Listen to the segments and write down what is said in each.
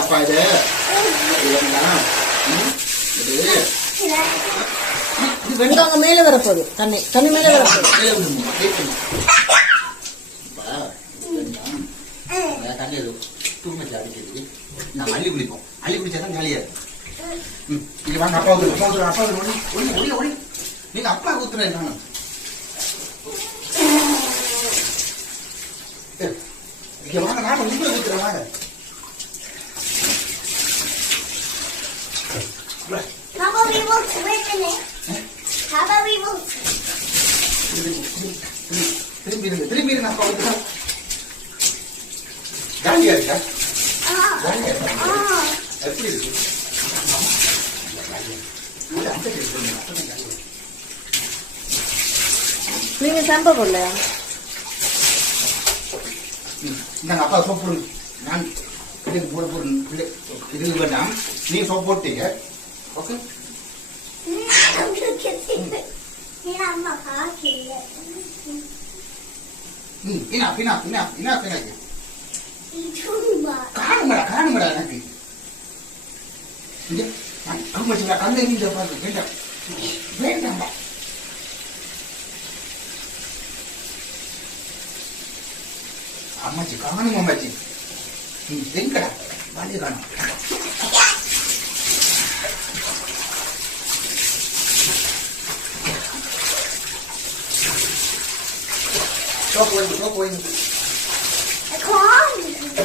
அப்பா இது அங்க மேல வரப்போகுது. தண்ணி தண்ணி மேல வரப்போகுது. தண்ணி தூமச்சு அடிக்கிறது. நான் அள்ளி குடிப்போம். அள்ளி குடிச்சாதான் ஜாலியா இருக்கும். இங்க வாங்க, அப்பா ஊத்துறேன். அப்பா ஊத்துறேன். ஒளி நீங்க அப்பா ஊத்துறேன். நானும் இங்க வாங்க, நானும் உங்களை ஊத்துறேன். வாங்க How about we walk with it? How about we walk? திரும்பி அப்பா ஊத்துறேன். ஜாலியா இருக்கா? ஜாலியா இருக்கா? எப்படி இருக்கு? நீங்க சம்பா போடலையா? நாங்கள் அப்பா சோப் போடுங்க. நான் பிள்ளைக்கு போட போடுங்க. இது வேண்டாம், நீ சோப் போட்டீங்க. ஓகே காணுமடா எனக்கு கண்ணை நீங்க பார்த்து வேண்டாம் வேண்டாம்பா. அம்மாச்சி காணும். அம்மாச்சி எங்கடா வழி காணும்.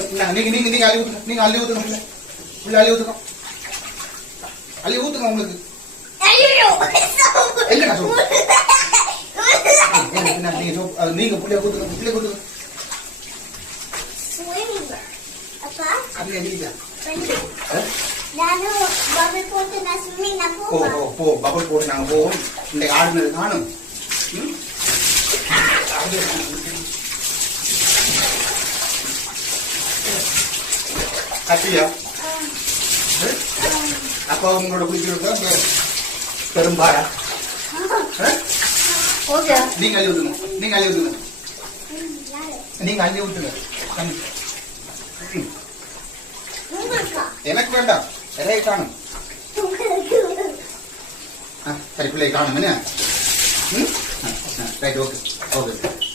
நீங்க அள்ளி ஊத்துங்க. நீங்க அள்ளி ஊத்துங்க. உள்ள அள்ளி ஊத்துங்க. அள்ளி ஊத்துங்க. உங்களுக்கு எங்கடா சோப்பு? நீங்க புள்ளைய ஊத்துங்க. புள்ளைய ஊத்துங்க. பபுள் போட்டு நாங்க போவோம். இந்த ஆடுனது நானும் கட்டியா அப்பா உங்களோட குடிக்கிறது பெரும்பாரா. நீங்க அள்ளி ஊத்துங்க. நீங்க அள்ளி ஊத்துங்க. நீங்க அள்ளி ஊத்துங்க. எனக்கு வேண்டாம். நிறைய காணும். சரி பிள்ளை காணும். ரைட். Okay okay.